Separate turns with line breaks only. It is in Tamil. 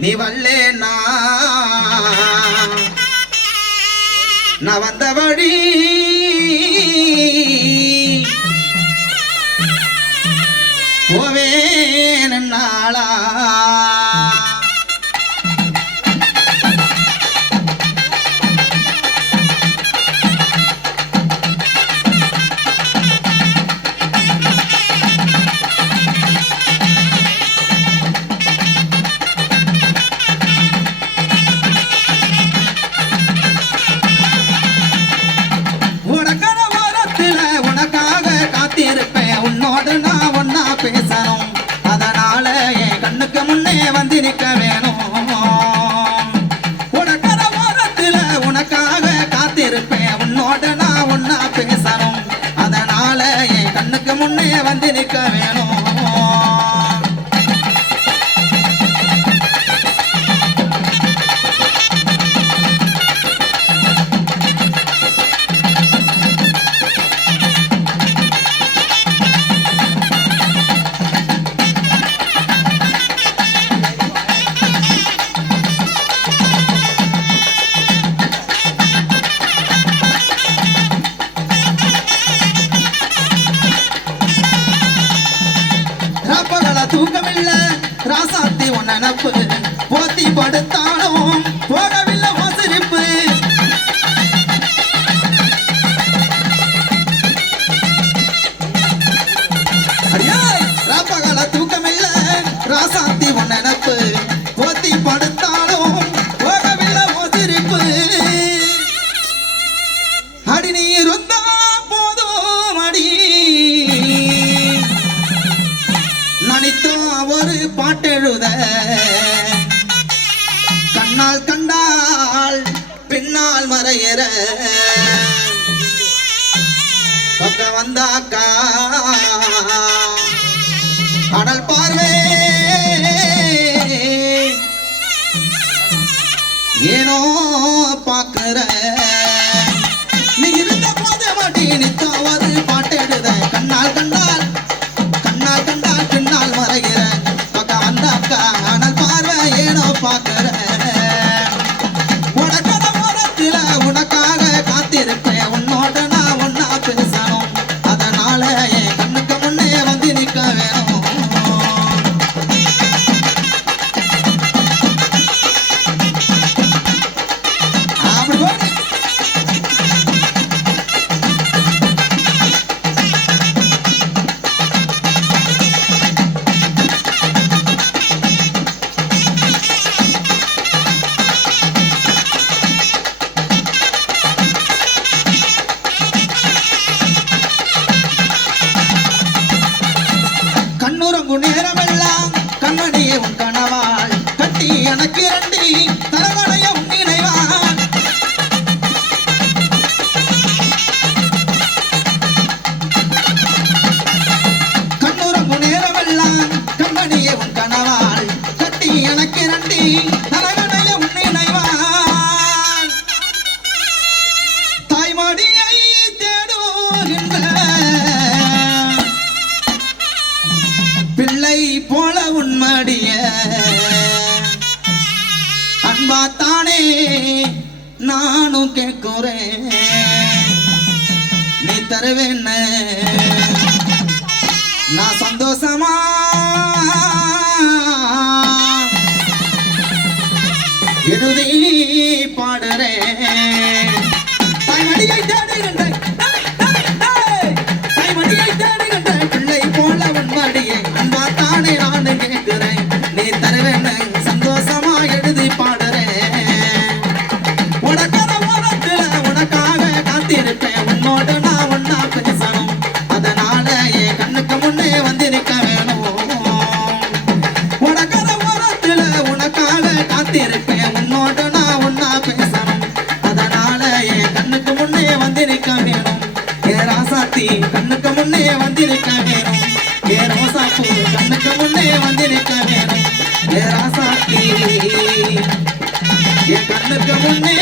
நீ வல்லேனா நான் பேசணும். அதனால என் கண்ணுக்கு முன்னே வந்து நிற்க வேணும். உனக்கர ஓரத்துல உனக்காக காத்திருப்பேன். உன்னோட நான் ஒன்னா பேசணும். அதனால என் கண்ணுக்கு முன்னே வந்து நிற்க வேணும். ராசாத்தி உன் நினப்பு போத்தி படுத்தாலும் போகவில்லை உன் சிரிப்பு. அடியாய், ராப்பகல தூக்கமில்ல. ராசாத்தி பின்னால் மறையற பக்க வந்தாக்கா எனக்கு இரண்டி தரவணைய உன் நினைவான். கண்ணுறங்கு நேரமெல்லாம் கண்மணியே உன் கனவாள் கட்டி எனக்கு இரண்டி தரவணைய உன் நினைவான். தாய்மடியை தேடுகின்ற பிள்ளை போல உன்மடிய அன்பா தானே நானும் கேட்குறேன். நீ தருவேன்ன. நான் சந்தோஷமா? எழுதி பாடுறேன். தாய்மடியை தேடுகின்ற டேய், முன்னே வேணும் ஏ ரோசாப்பூ கண்ணுக்கு முன்னே வந்து வேணும் ஏ என் கண்ணுக்கு முன்னே